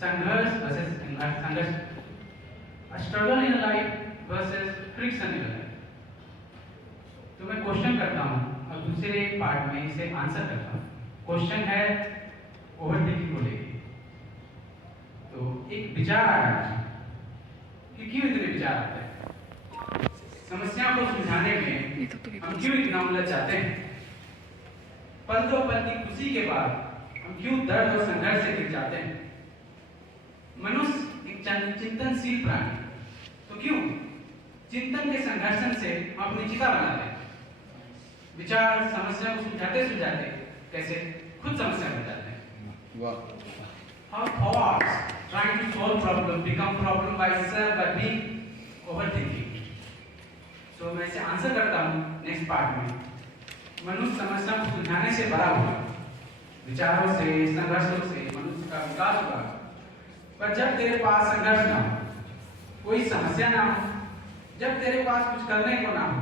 संघर्ष वर्सेस संघर्ष, struggle in life versus friction in life. तो मैं क्वेश्चन करता हूँ और दूसरे पार्ट में इसे आंसर करता हूँ। क्वेश्चन है ओवरथिंकिंग को लेकर। तो एक विचार आया कि क्यों इतने विचार आते हैं, समस्या को सुलझाने में हम क्यों इतना उलझ जाते हैं, पल दो पल की खुशी के बाद हम क्यों दर्द और संघर्ष से गिर जाते हैं। मनुष्य एक चिंतनशील प्राणी, तो क्यों चिंतन के संघर्षण से हम अपनी चिता बनाते हैं। विचार समस्या को सुलझाते सुलझाते कैसे खुद समस्या बन जाते हैं। Our thoughts trying to solve problem become problem by itself by being overthinking. So मैं इसे आंसर करता हूँ नेक्स्ट पार्ट में। मनुष्य समस्या को सुलझाने से बड़ा हुआ, विचारों से संघर्षों से मनुष्य का विकास हुआ। पर जब तेरे पास संघर्ष ना हो, कोई समस्या ना हो, जब तेरे पास कुछ करने को ना हो,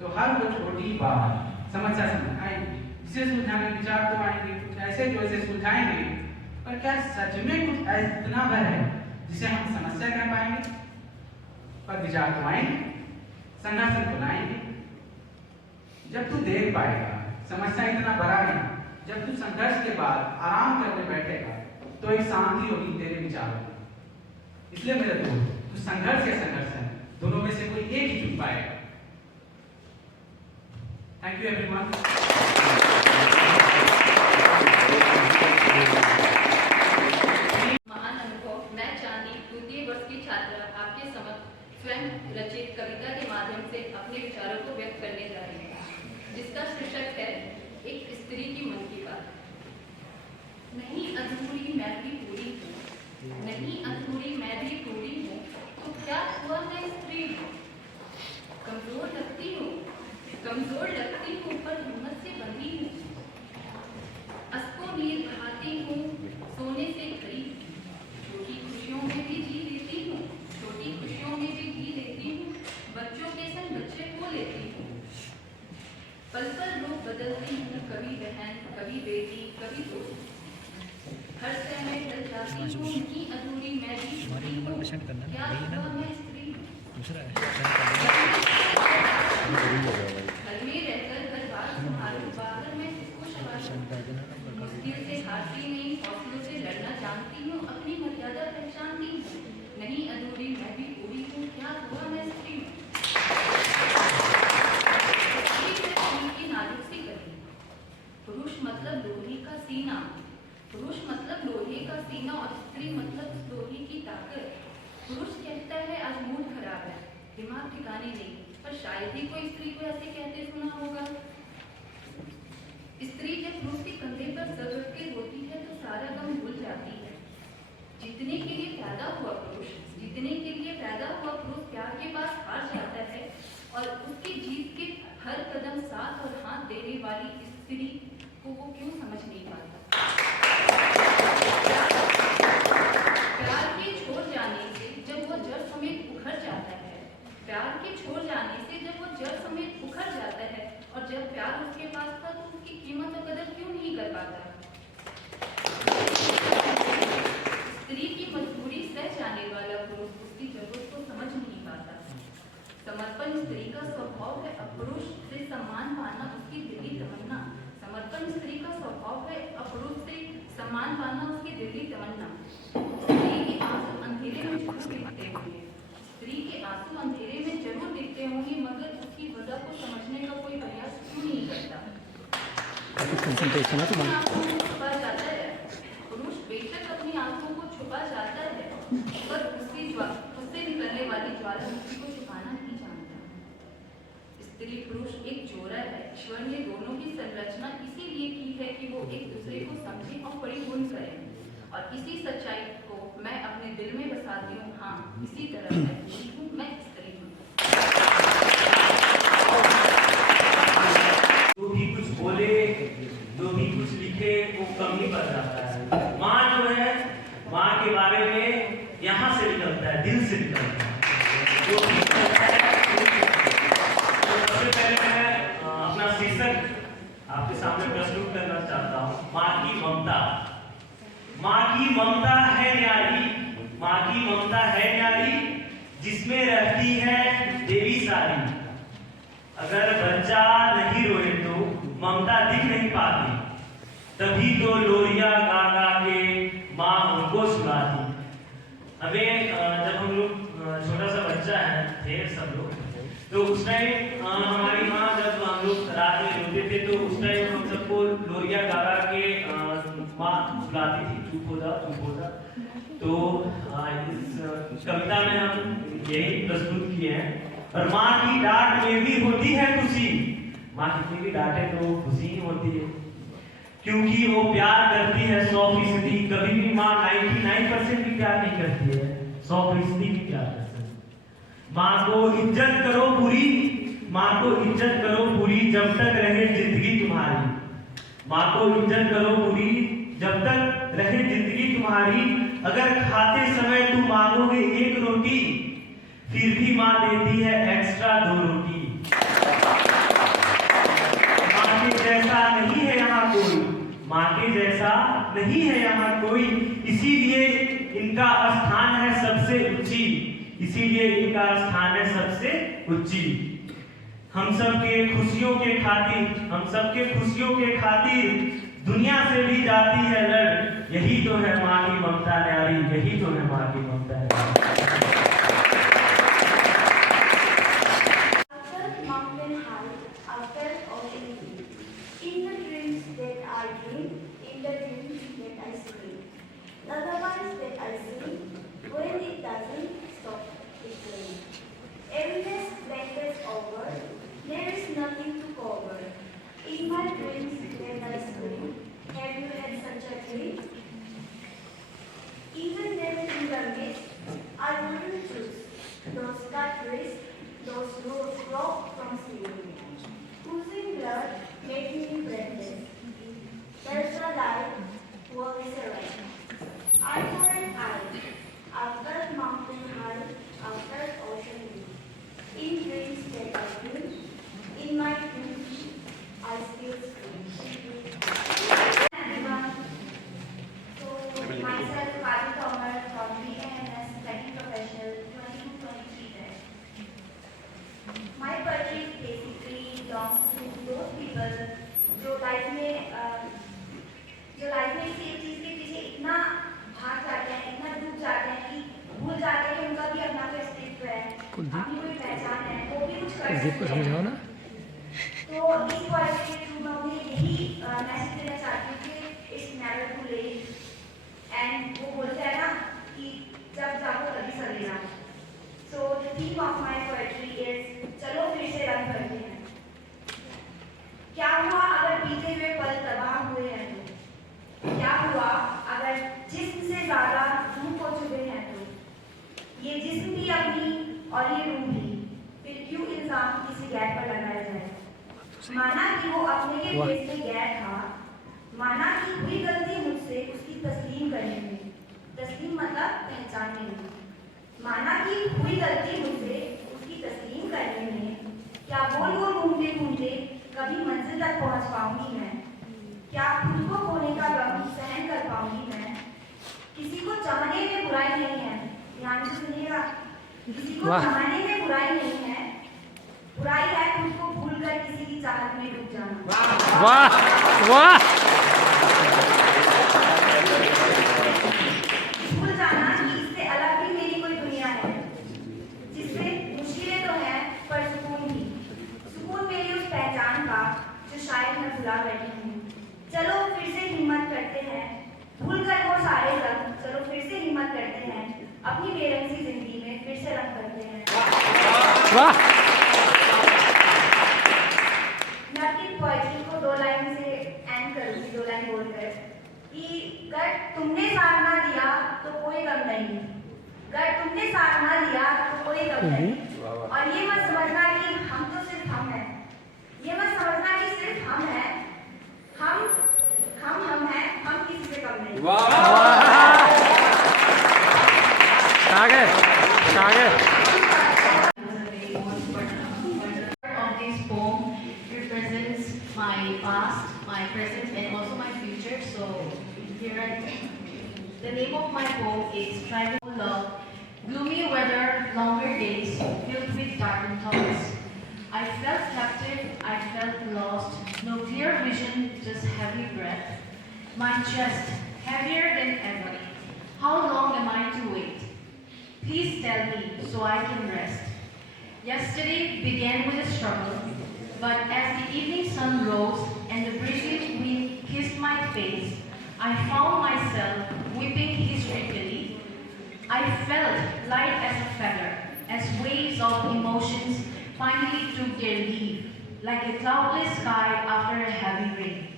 तो हर वो छोटी बात समस्या समझ आएगी, जिसे सुलझाने विचार तो आएंगे, कुछ ऐसे जो इसे सुलझाएंगे। पर क्या सच में कुछ इतना भर है जिसे हम समस्या कह पाएंगे? पर विचार तो आएंगे, संघर्ष तो लाएंगे। जब तू देख पाएगा समस्या इतना बड़ा है, जब तू संघर्ष के बाद आराम करने बैठेगा तो एक शांति होगी तेरे विचारों में। इसलिए मेरे दोस्त, तू संघर्ष या संघर्ष है, दोनों में से कोई एक ही चुन पाएगा। Thank you everyone. महान अनुभव। मैं चांदी द्वितीय वर्ष की छात्रा आपके समक्ष स्वयं रचित कविता के माध्यम से अपने विचारों को व्यक्त करने जा रही हूँ, जिसका शीर्षक है एक स्त्री की मन की बात। नहीं अधूरी मैं भी पूरी हूँ, नहीं अधूरी मैं भी पूरी हूँ, तो क्या हुआ मैं स्त्री हूँ। कमजोर लगती हूँ पर हिम्मत से बंधी हूँ। अस्को नीर बहाती हूँ सोने से खरी, छोटी खुशियों में भी जी लेती हूँ, छोटी खुशियों में भी जी लेती हूँ। बच्चों के संग बच्चे को लेती हूँ। पल पल रूप बदलती हूँ, कभी बहन कभी बेटी कभी दोस्त। हर समय ढल जाती हूँ, नहीं अधूरी मैं भी पूरी हूँ, क्या हुआ मैं स्त्री हूँ। घर में रहकर घर बार संभालूं, बाहर मैं किसको संभालूं। मुश्किल से हारती नहीं, हौसलों से लड़ना जानती हूँ, अपनी मर्यादा पहचानती हूँ। नहीं अधूरी मैं भी पूरी हूँ, क्या हुआ मैं स्त्री हूँ। की नाजुक सी गली, पुरुष मतलब लोहे का सीना, पुरुष मतलब लोहे का सीना और स्त्री मतलब लोहे की ताकत। पुरुष कहता है आज मूड खराब है, दिमाग ठिकाने नहीं, पर शायद ही कोई स्त्री को ऐसे कहते सुना होगा। स्त्री जब पुरुष के कंधे पर सर रख के रोती है तो सारा गम भूल जाती है। जीतने के लिए पैदा हुआ पुरुष, जीतने के लिए पैदा हुआ पुरुष प्यार के पास हार जाता है और उसकी जीत के हर कदम साथ और हाथ देने वाली स्त्री को वो क्यों समझ नहीं पाता। प्यार के छोड़ जाने से जब वो जड़ समेत उखड़ जाता है, प्यार के छोड़ जाने से जब वो जड़ समेत उखड़ जाता है, और जब प्यार उसके पास था तो उसकी कीमत और कदर क्यों नहीं कर पाता। स्त्री की मजबूरी सह जाने वाला पुरुष उसकी जरूरत को समझ नहीं पाता। समर्पण स्त्री का स्वभाव है, पुरुष से सम्मान पाना उसकी दिली तमन्ना। समर्पण स्त्री का स्वभाव है, पुरुष से सम्मान पाना उसकी दिली तमन्ना। स्त्री के आंसू अंधेरे में जरूर दिखते होंगे, स्त्री के आंसू अंधेरे में जरूर दिखते होंगे, मगर उसकी वजह को समझने का कोई प्रयास क्यों नहीं करता। छुपा जाता है, पुरुष बेशक अपनी आंखों को छुपा जाता है, पर उससे निकलने वाली ज्वालामुखी को छुपाना नहीं जानता। स्त्री पुरुष एक जोड़ा है। ईश्वर ने दोनों की संरचना इसीलिए की है कि वो एक दूसरे को समझें और परिपूर्ण करें, और इसी सच्चाई को मैं अपने दिल में बसाती हूँ। हाँ, इसी तरह मैं पूरी हूँ, मैं स्त्री हूँ। जो भी कुछ बोले, जो भी कुछ लिखे, वो कम ही पड़ जाता है। माँ जो है, माँ के बारे में यहाँ से निकलता है, दिल से निकलता है। जो भी करता है, तो सबसे पहले मैं अपना शीर्षक आपके सामने प्रस्तुत करना चाहता हूँ। माँ की ममता। माँ की ममता है न्यारी, माँ की ममता है न्यारी, जिसमें रहती है देवी सारी। अगर बच्चा नहीं रोए तो ममता दिख नहीं पाती, तभी तो लोरिया गा गा के माँ उनको सुलाती। हमें जब हम लोग छोटा सा बच्चा थे सब लोग, तो उस टाइम हमारी माँ जब हम लोग रात में रोते थे तो उस टाइम हम सबको लोरिया गा गा के माँ सुलाती थी, चुप हो जा चुप हो जा। तो इस कविता में हम यही प्रस्तुत किए हैं। और माँ की डांट में भी होती है खुशी, माँ कितनी भी डांटे तो खुशी ही होती है, क्योंकि वो प्यार करती है 100%। कभी भी माँ 99% भी प्यार नहीं करती है, 100% भी प्यार करती है। माँ को इज्जत करो पूरी, माँ को इज्जत करो पूरी, जब तक रहे जिंदगी तुम्हारी। माँ को इज्जत करो पूरी, जब तक रहे जिंदगी तुम्हारी। अगर खाते समय तुम मांगोगे एक रोटी, फिर भी माँ देती है एक्स्ट्रा 2 रोटी। माँ के जैसा नहीं है यहाँ कोई, माँ के जैसा नहीं है यहाँ कोई, इसीलिए इनका स्थान है सबसे ऊंची, इसीलिए इनका स्थान है सबसे ऊंची। हम सबके खुशियों के खातिर, हम सबके खुशियों के खातिर दुनिया से भी जाती है लड़। यही तो है माँ की ममता न्यारी, यही तो है माँ की ममता न्यारी। In my dreams when I scream, have you had such a dream? Even then in the mist, I wouldn't choose those cut wrists, those roads rocked from ceiling. Oozing blood made me breathless. There's a light, world is a right. Eye for an eye, after mountain high, after ocean deep. In dreams that I dream, in my dreams, I still scream. Everyone. So, myself, Pali Tomar from BAMS, Second Professional, 22-23 batch. My poetry basically belongs to those people जो life में किसी एक चीज के पीछे इतना भाग जाते हैं, इतना डूब जाते हैं कि भूल जाते हैं कि उनका भी अपना कोई अस्तित्व है, अपनी कोई पहचान है, वो भी कुछ कर सकते हैं। समझाओ ना। तो इस पोएट्री के थ्रू मैं उन्हें यही मैसेज देना चाहती हूँ कि it's never too late. And वो बोलते हैं ना कि जब जागो तभी सवेरा। So the theme of my poetry is चलो फिर से रंग भरते हैं। क्या हुआ अगर बीते हुए पल तबाह हुए हैं तो? क्या हुआ अगर जिस्म से ज्यादा रूह को चुभे हैं तो? ये जिस्म भी अपनी और ये रूह भी, फिर क्यों इल्जाम किसी गैर पर लगाया जाए? माना कि वो अपने के फेस में गैर था, माना कि हुई गलती मुझसे उसकी तस्लीम करने में, तस्लीम मतलब पहचानने में, माना कि हुई गलती मुझसे उसकी तस्लीम करने में, क्या गोल गोल घूमते घूमते कभी मंजिल तक पहुंच पाऊंगी मैं? क्या खुद को खोने का गम सहन कर पाऊंगी मैं? किसी को चाहने में बुराई नहीं है, ध्यान से सुनिएगा, किसी को चाहने में बुराई नहीं है, बुराई है खुद को भूलकर किसी की चाहत में डूब जाना। वाह वाह। भूल जाना कि इससे अलग भी मेरी कोई दुनिया है, जिससे मुश्किलें तो हैं पर सुकून भी, सुकून मेरी उस पहचान का जो शायद मैं भुला बैठी हूँ। चलो फिर से हिम्मत करते हैं, भूल कर वो सारे रंग, चलो फिर से हिम्मत करते हैं, अपनी बेरंग सी जिंदगी में फिर से रंग करते हैं। वाह। मैं अपनी पोएट्री को 2 लाइन से एंड करूंगी, 2 लाइन बोलकर कि अगर तुमने साथ ना दिया तो कोई गम नहीं, अगर तुमने साथ ना दिया तो कोई गम नहीं। और ये मत समझना कि हम तो सिर्फ हम हैं, ये मत समझना कि सिर्फ हम हैं, हम हैं, हम किसी से कम नहीं। आगे आगे। Of this poem represents my past, my present, and also my future. So here, the name of my poem is Tribal love, gloomy weather, longer days, filled with darkened thoughts. I felt captive, I felt lost, no clear vision, just heavy breath. My chest, heavier than ever. How long am I to wait? Please tell me, so I can rest. Yesterday began with a struggle, but as the evening sun rose and the breezy wind kissed my face, I found myself weeping hysterically. I felt light as a feather, as waves of emotions finally took their leave, like a cloudless sky after a heavy rain.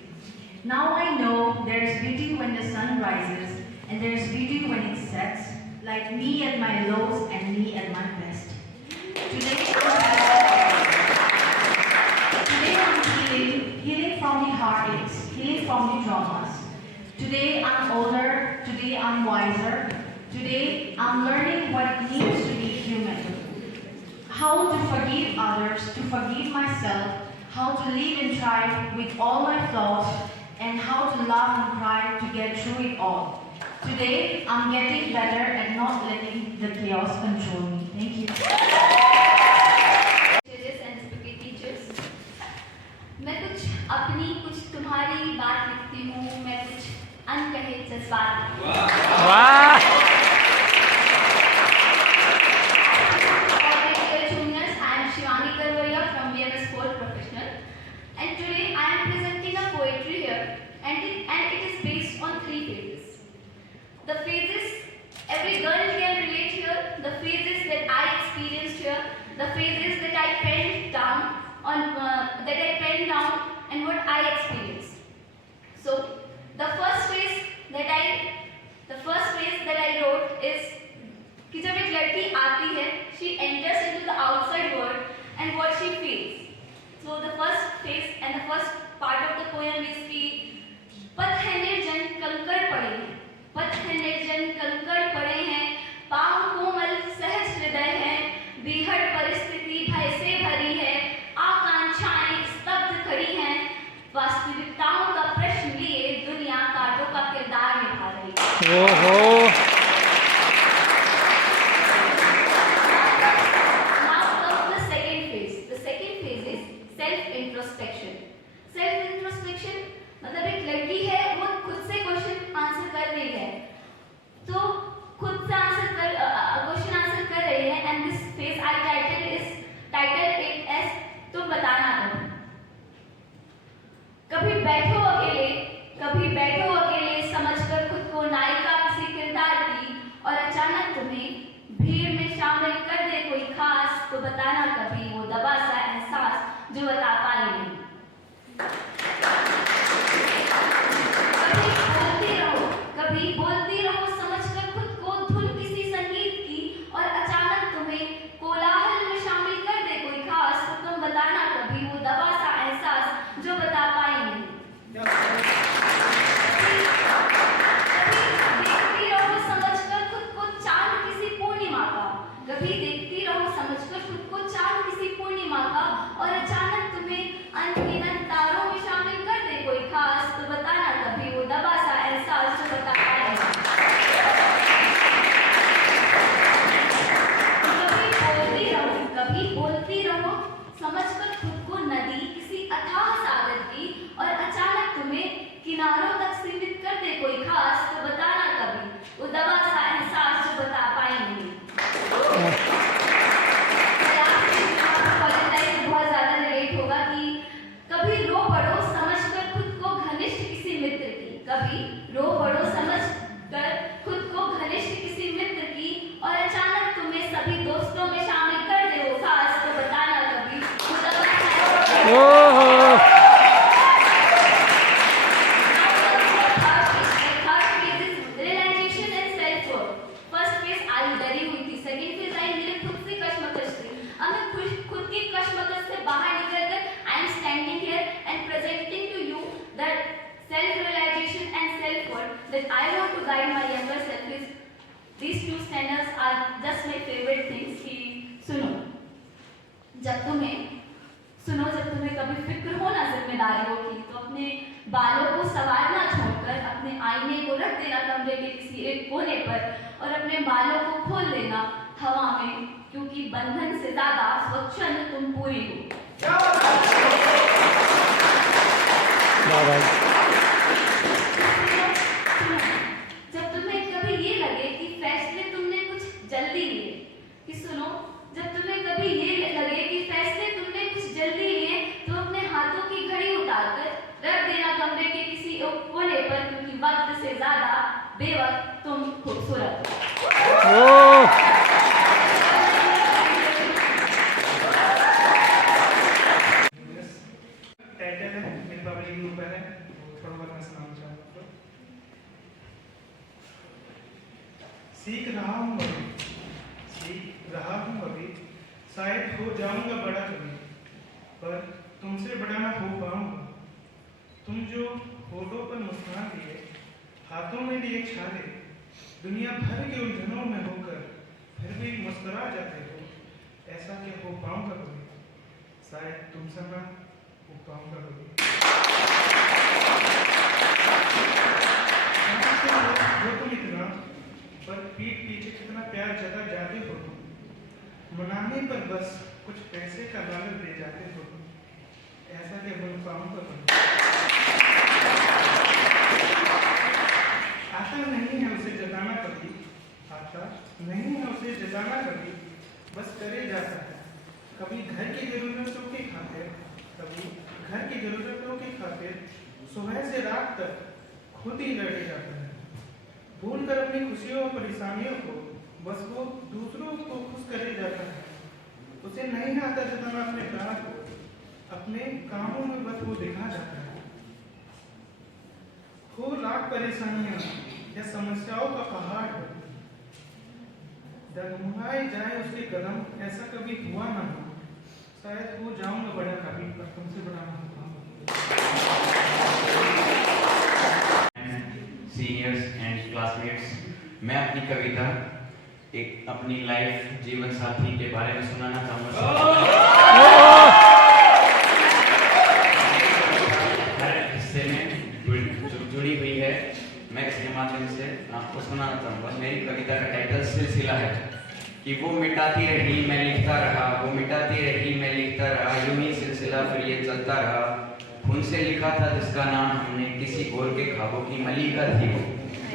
Now I know there is beauty when the sun rises, and there is beauty when it sets, like me at my lows and me at my best. Today I'm healing from the heartaches, healing from the traumas. Today I'm older, today I'm wiser, today I'm learning what it means to be human. How to forgive others, to forgive myself, how to live and thrive with all my flaws, and how to laugh and cry to get through it all. Today, I'm getting better at not letting the chaos control me. Thank you. Judges and respected teachers, मैं कुछ अपनी कुछ तुम्हारी बात लिखती हूँ, मैं कुछ अनकहे जज्बात। वाह Juniors, I am Shivani Karvaria from BMS Sport Professional, and today I am presenting a poetry here, and it is based on 3 phases. The phases every girl can relate here, the phases that I experienced here, the phases that I penned down and what I experienced. So the first phase that I wrote is कि जब एक लड़की आती है, she enters into the outside world and what she feels. So the first phase and the first part of the poem is कि पथ है निर्जन कंकड़ पड़े हैं, पथ है निर्जन कंकड़ पड़े हैं, पाँव कोमल सहज हृदय है, बीहड़ परिस्थिति भय से भरी है, आकांक्षाएं स्तब्ध खड़ी हैं, वास्तविकताओं का प्रश्न लिए दुनिया कांटों का किरदार निभा रही है। ओहो मतलब एक लड़की है, वो खुद से क्वेश्चन आंसर कर रही है, तो खुद से क्वेश्चन आंसर कर रही है, and this phase I title it as तुम बताना कभी बैठो अकेले समझकर खुद को नायिका किसी किरदार की, और अचानक तुम्हें भीड़ में शामिल कर दे कोई खास, तो बताना कभी वो दबा सा एहसास जो बता पाई नहीं। कभी बोलती रहो समझकर खुद को धुन किसी संगीत की, और अचानक तुम्हें कोलाहल में शामिल कर दे कोई खास, तो तुम बताना कभी वो दबा सा एहसास जो बता पाई नहीं। देखती रहो समझकर खुद को चांद किसी पूर्णिमा का, कभी देखती रहो समझकर खुद को चांद किसी पूर्णिमा का, और अचानक तुम्हें अनगिनत तारों में शामिल कर दे कोई खास, तो बताना कभी वो दबा सा एहसास जो बता पाए। कभी बोलती रहो समझकर खुद को नदी किसी अथाह सागर की, और अचानक तुम्हें किनारों तक सीमित कर दे कोई खास, तो बताना कभी वो दबा सा एहसास जो बता पाई नहीं। बहुत ज्यादा रिलेट होगा कि कभी रो पड़ो समझकर खुद को घनिष्ठ किसी मित्र की, कभी रो पड़ो समझकर खुद को घनिष्ठ किसी मित्र की, और अचानक तुम्हें सभी दोस्तों में शामिल कर दे वो खास, तो बताना कभी वो दबा सा ओहो that I want to guide my younger self is these 2 stanzas are just my favorite things कि सुनो जब तुम्हें कभी फिक्र हो ना जिम्मेदारियों की, तो अपने बालों को संवारना छोड़कर अपने आईने को रख देना कमरे के किसी एक कोने पर, और अपने बालों को हवा में, क्योंकि बंधन से ज्यादा स्वच्छंद तुम पूरी हो। वाह भाई। जब तुम्हें कभी ये लगे कि फैसले तुमने कुछ जल्दी लिए, कि सुनो, जब तुम्हें कभी ये लगे कि फैसले तुमने कुछ जल्दी लिए, तो अपने हाथों की घड़ी उतारकर रख देना कमरे के किसी कोने पर, क्योंकि वक्त से ज्यादा बेवक्त तुम खूबसूरत हो। ओह टाइटल है, मेरे पब्लिक के ऊपर है, थोड़ा बहुत मैं सुनाना चाहूँगा। सीख रहा हूँ अभी, शायद हो जाऊंगा बड़ा कभी, पर तुमसे बड़ा ना हो पाऊंगा। तुम जो होठों पर मुस्कुरा दिए, हाथों में लिए छाले, दुनिया भर के उलझनों में होकर फिर भी मुस्कुरा जाते हो, ऐसा क्या हो पाऊंगा कभी, शायद तुमसे ना हो पाऊंगा कभी। हो तुम इतना, पर पीठ पीछे कितना प्यार जता जाते हो तुम, मनाने पर बस कुछ पैसे का लालच दे जाते हो तुम, ऐसा क्या हो पाऊंगा कभी। आता नहीं है उसे जताना कभी, आता नहीं है उसे जताना कभी, बस करे जाता है कभी घर की जरूरतों की खातिर, कभी घर की जरूरतों की खातिर, सुबह से रात तक खुद ही लड़े जाता है, भूल कर अपनी खुशियों और परेशानियों को, बस वो दूसरों को खुश करे जाता है। उसे नहीं आता जताना अपने प्यार को, अपने कामों में बस वो दिखा जाता है। हो लाख परेशानियां या समस्याओं का पहाड़ हो, डगमगाए जाए उसके कदम, ऐसा कभी हुआ ना हो, शायद हो जाऊंगा बड़ा कभी, पर तुमसे बड़ा ना हो पाऊंगा। सीनियर्स एंड क्लासमेट्स, मैं अपनी कविता एक अपनी लाइफ जीवन साथी के बारे में सुनाना चाहूँगा। हर हिस्से में जुड़ी हुई है, मैं इसके माध्यम से आपको सुनाना चाहूँगा। मेरी कविता का टाइटल सिलसिला है कि वो मिटाती रही मैं लिखता रहा, वो मिटाती रही मैं लिखता रहा, यूं ही सिलसिला फिर ये चलता रहा। खून से लिखा था जिसका नाम हमने, किसी और के ख्वाबों की मलिका थी वो,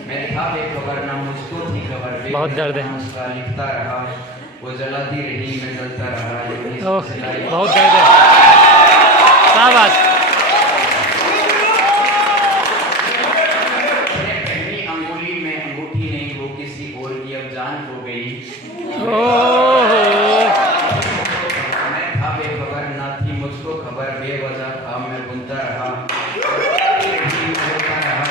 मैं था बेखबर ना मुझको थी खबर, बहुत दर्द है, उसका लिखता रहा, वो जलाती रही मैं जलता रहा, यूं ही ओह सिलसिला ये बहुत दर्द है। शाबाश। पहली अंगुली में अंगूठी नहीं, वो किसी और की अब जान हो गई। मैं था बेखबर ना थी मुझको खबर, बेवजह था मैं बुनता रहा,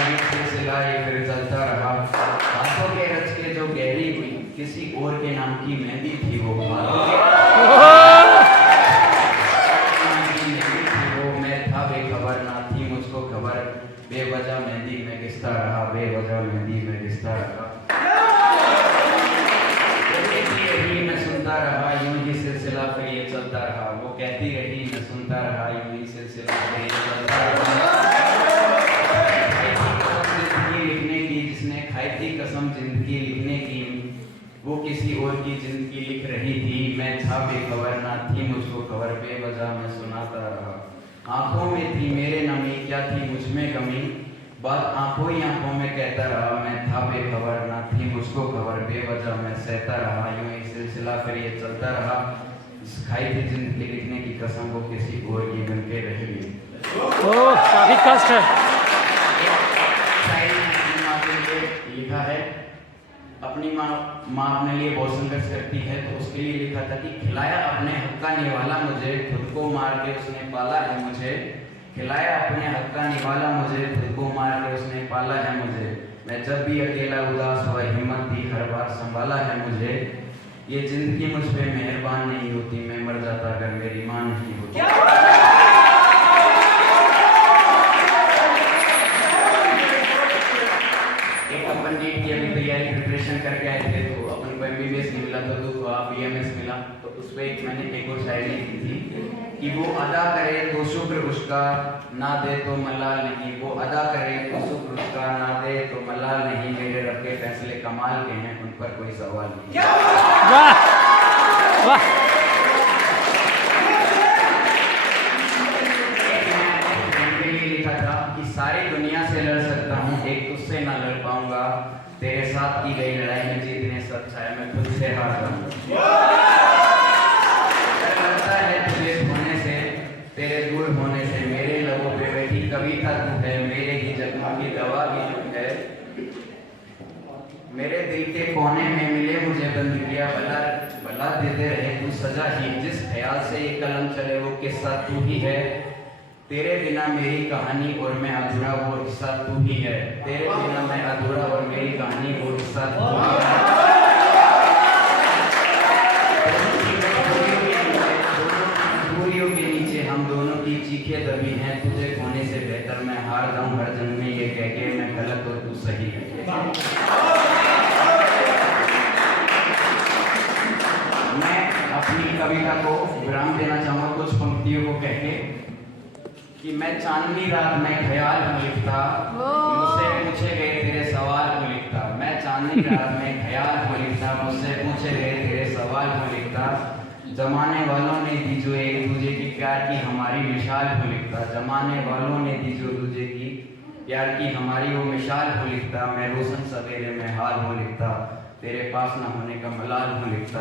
ये सिलसिला ये फिर चलता रहा। हाथों के रच के जो गहरी हुई, किसी और के नाम की मेहंदी थी वो, मैं था बेखबर ना थी मुझको खबर, बेवजह मेहंदी में घिसता रहा, बेवजह मेहंदी में घिसता रहा। कहती रही मैं सुनता रहा, यूं ही सिलसिला फिर ये चलता रहा, वो कहती रही मैं सुनता रहा, यूं ही सिलसिला फिर ये चलता रहा। लिखने की जिसने खाई थी कसम जिंदगी लिखने की, वो किसी और की जिंदगी लिख रही थी, मैं था बेखबर ना थी मुझको खबर, बेवजह मैं सुनाता रहा। आंखों में थी मेरे नमी, क्या थी मुझ में कमी, बात आंखों ही आंखों में कहता रहा, मैं था बेखबर ना थी मुझको खबर, बेवजह मैं सहता रहा, यूं ही सिलसिला फिर ये चलता रहा। खाई थी जिंदगी लिखने की कसम, वो किसी और की बन के रही। ओह काफी कष्ट है। लिखा है, अपनी माँ अपने लिए बहुत संघर्ष करती है, तो उसके लिए लिखा था कि खिलाया अपने हक का निवाला मुझे, खुद को मार के उसने पाला है मुझे, खिलाया अपने हक का निवाला मुझे, खुद को मार के उसने पाला है मुझे, मैं जब भी अकेला उदास हुआ हिम्मत दी हर बार संभाला है मुझे, ये जिंदगी मुझ पे मेहरबान नहीं होती, मैं मर जाता अगर मेरी माँ नहीं होती। अपन नीट की अभी तैयारी प्रिपरेशन करके आए थे, तो अपन को MBBS नहीं मिला तो दूसरा BMS मिला, तो उस पर मैंने एक और शायरी लिखी थी कि वो अदा करे तो शुक्र उसका, ना दे तो मलाल नहीं, वो अदा करे तो शुक्र उसका, ना दे तो मलाल नहीं, मेरे रब के फैसले कमाल के हैं, उन पर कोई सवाल नहीं। वाह। वाह के लिए लिखा था कि सारी दुनिया से लड़ सकता हूँ, एक तुझसे ना लड़ पाऊंगा। तेरे साथ की गई लड़ाई में जीतने सब चाहे मैं खुद से हार जाऊंगा। लगता है तुझे खोने से, तेरे दूर होने से, मेरे लबों पे बैठी कविता तू है, मेरे ही जख्मों की दवा भी तू है। मेरे दिल के कोने में मिले मुझे बंद किया, भला देते रहे तू सजा ही। जिस ख्याल से ये कलम चले वो किस्सा तू ही है। तेरे बिना मेरी कहानी और मैं अधूरा वो हिस्सा तू ही है। तेरे बिना मैं अधूरा और मेरी कहानी वो हिस्सा तू ही है। दूरियों के नीचे हम दोनों की चीखें दबी हैं। तुझे खोने से बेहतर मैं हार जाऊं हर जन्म में, ये कह के मैं गलत और तू सही है। मैं अपनी कविता को विराम देना चाहूँगा कुछ पंक्तियों को कह के कि मैं चांदनी रात में ख्याल को लिखता, मुझसे पूछे गए तेरे सवाल को लिखता। मैं चांदनी रात में ख्याल को लिखता, मुझसे पूछे गए तेरे सवाल को लिखता। जमाने वालों ने दी जो एक दूजे की प्यार की हमारी मिसाल को लिखता। जमाने वालों ने दी जो दूजे की प्यार की हमारी वो मिसाल को लिखता। मैं रोशन सवेरे में हाल हो लिखता, तेरे पास न होने का मलाल को लिखता।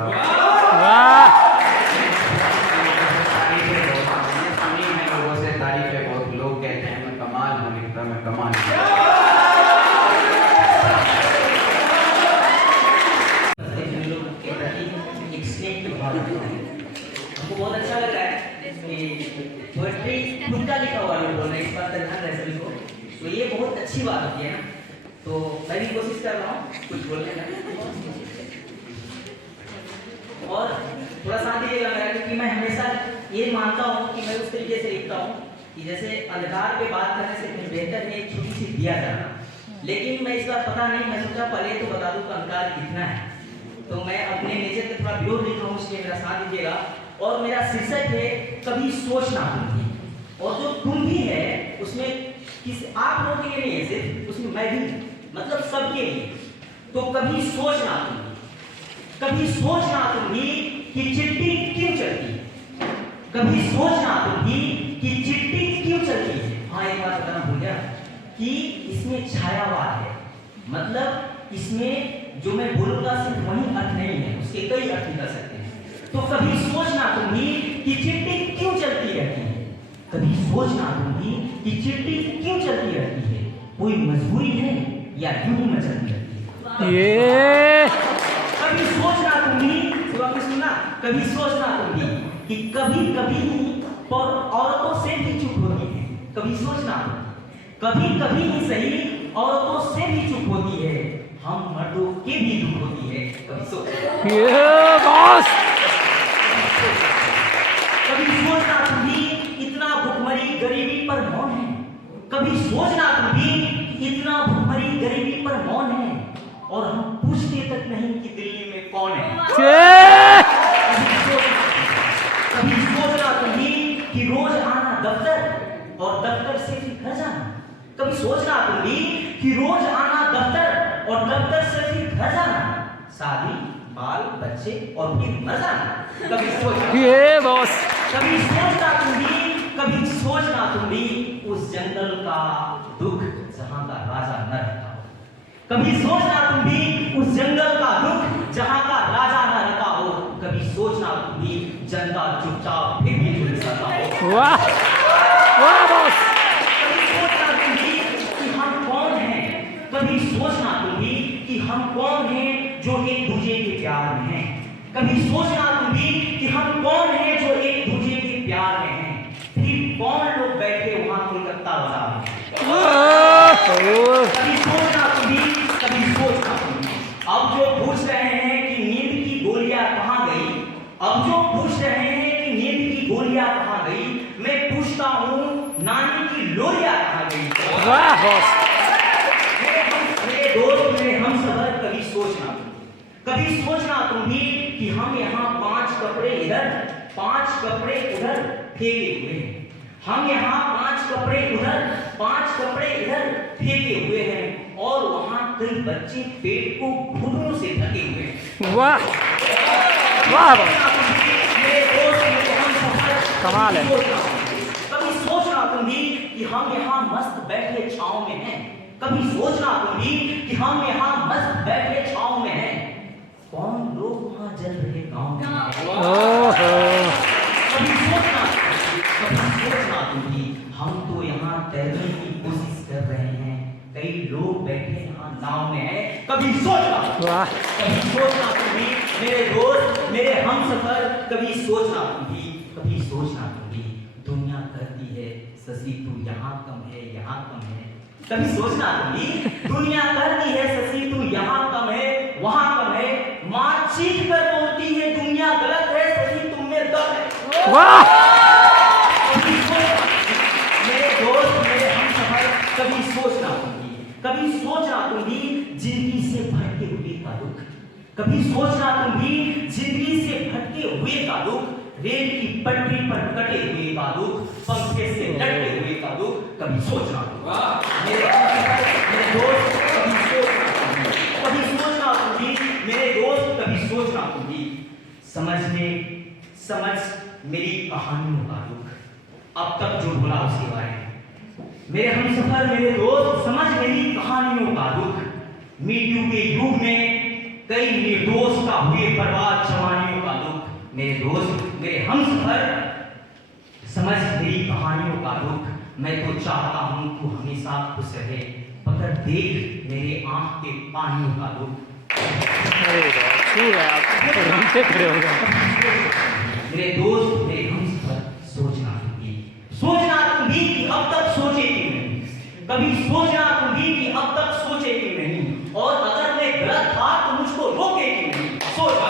लोगों से तारीफें बहुत, लोग कहते हैं मैं कमाल हूँ लिखता, मैं कमाल हमको बहुत अच्छा लग रहा है कि पोएट्री खुद का लिखा हुआ लोगों ने, इस बात का ध्यान रहे सभी को, तो ये बहुत अच्छी बात होती है ना। तो मैं भी कोशिश कर रहा हूँ कुछ बोलने का, और थोड़ा साथ दीजिएगा मेरा, क्योंकि मैं हमेशा ये मानता हूँ कि मैं उस तरीके से लिखता हूँ कि जैसे अंधकार पे बात करने से कुछ बेहतर है एक छोटी सी दिया जाना। लेकिन मैं इस बार पता नहीं, मैं सोचा पहले तो बता दूँ कि अंधकार कितना है, तो मैं अपने नेचर पे थोड़ा विरोध लिख रहा हूँ, इसलिए मेरा साथ दीजिएगा। और मेरा शीर्षक है कभी सोचना तुम भी, और जो तुम भी है उसमें किस आप लोगों के लिए नहीं है सिर्फ, उसमें मैं भी, मतलब सबके लिए। तो कभी सोचना तुम भी, कभी सोचना तुम भी कि चिट्ठी क्यों चलती है, कभी सोचना तुम भी कि चिट्ठी क्यों चलती है। हाँ एक बात बताना भूल गया कि इसमें छायावाद है, मतलब इसमें जो मैं बोलूंगा सिर्फ वही अर्थ नहीं है, उसके कई अर्थ निकल सकते हैं। तो कभी सोचना तुम भी कि चिट्ठी क्यों चलती रहती है, कभी सोचना तुम भी कि चिट्ठी क्यों चलती रहती है, कोई मजबूरी है या यूं ही चलती रहती है। कभी सोचना तुम भी, सुना, कभी सोचना तुम भी कि कभी कभी औरतों से भी चुप होती है। कभी सोचना कभी कभी ही सही औरतों से भी चुप होती है, हम मर्दों के भी दुख होती है। कभी कभी सोचना तुम भी इतना भुखमरी गरीबी पर मौन है, कभी सोचना तुम भी इतना भुखमरी गरीबी पर मौन है, और हम पूछते तक नहीं कि दिल्ली में कौन है। कभी सोचना तुम भी कि रोज आना दफ्तर और दफ्तर से फिर घर जाना, कभी सोचना तुम भी कि रोज आना दफ्तर और दफ्तर से फिर घर जाना, शादी बाल बच्चे और फिर मर जाना। कभी सोचना तुम भी, कभी सोचना तुम भी उस जंगल का दुख जहां का राजा न रहता हो, कभी सोचना तुम भी उस जंगल का दुख जहां का राजा न रहता हो, कभी सोचना तुम भी जनता चुपचाप फिर भी जुड़ सकता हो। वाह वाह बॉस। कभी सोचना तुम भी कि हम कौन हैं, कभी सोचना तुम भी कि हम कौन हैं जो एक दूसरे के प्यार में हैं, कभी सोचना तुम भी कि हम कौन हैं जो एक दूसरे के प्यार में हैं, फिर कौन लोग बैठे वहां कोलकाता बाजार में। कभी सोचना तुम भी, कभी सोचना तुम भी। अब जो पूछ रहे हैं कि नींद की गोलियां कहां गई, अब जो पूछ रहे हैं कि नींद की गोलियां कहां गई, मैं पूछता हूं नानी की लोरियां कहां गई। वाह बॉस। मेरे दोस्त मेरे हमसफर, कभी सोचना, कभी सोचना तुम भी कि हम यहाँ 5 कपड़े इधर 5 कपड़े उधर फेंके हुए हैं, हम यहाँ 5 कपड़े उधर 5 कपड़े इधर फेंके हुए हैं, और वहाँ कई बच्चे पेट को घुटनों से ढके हुए हैं। वाह वाह बॉस। कमाल है। कभी सोचना तुम भी कि हम यहाँ मस्त बैठे छाँव में हैं। कभी सोचना तुम भी कि हम यहाँ मस्त बैठे छाँव में हैं। कौन लोग वहाँ जल रहे गाँव में हैं। ओहो कभी सोचना तुम भी हम तो यहाँ तैरने की कोशिश कर रहे हैं। कई लोग बैठे यहाँ नाव में हैं। कभी सोचना वाह तुम भी मेरे दोस्त मेरे हमसफर। कभी सोचना तुम भी दुनिया कहती है शशि तू यहाँ कम है यहाँ कम है। कभी सोचना तुम भी दुनिया कहती है शशि तू यहाँ कम है वहाँ कम है। माँ चीख कर बोलती है दुनिया गलत है शशि तुम में दम है। वाह मेरे दोस्त मेरे हमसफर कभी सोचना तुम भी जिंदगी से भटके हुए का दुख। कभी सोचना तुम भी जिंदगी से भटके हुए का दुख। रेल की पटरी पर कटे हुए का दुख पंखे से लटके हुए का दुख। कभी सोचना मेरे दोस्त कभी सोचना तुम भी मेरे दोस्त कभी सोचना तुम भी समझ मेरी कहानियों का दुख। अब तक जो बोला उसे वाए मेरे हमसफर मेरे दोस्त समझ मेरी कहानियों का दुख। मीटू के युग में कई निर्दोष का हुए बर्बाद जवानियों का दुख। मेरे दोस्त मेरे हमसफर समझ मेरी कहानियों का दुख। मैं तो चाहता हूँ तू हमेशा खुश रहे मगर देख मेरे आंख के पानियों का दुख। अरे वाह छू गए आप रोंगटे खड़े हो गए। मेरे दोस्त मेरे हमसफर सोचना तुम भी कि अब तक सोचे क्यों नहीं। कभी सोचना तुम भी कि अब तक सोचे क्यों नहीं। और अगर मैं गलत था तो मुझको रोके क्यों नहीं। सोचना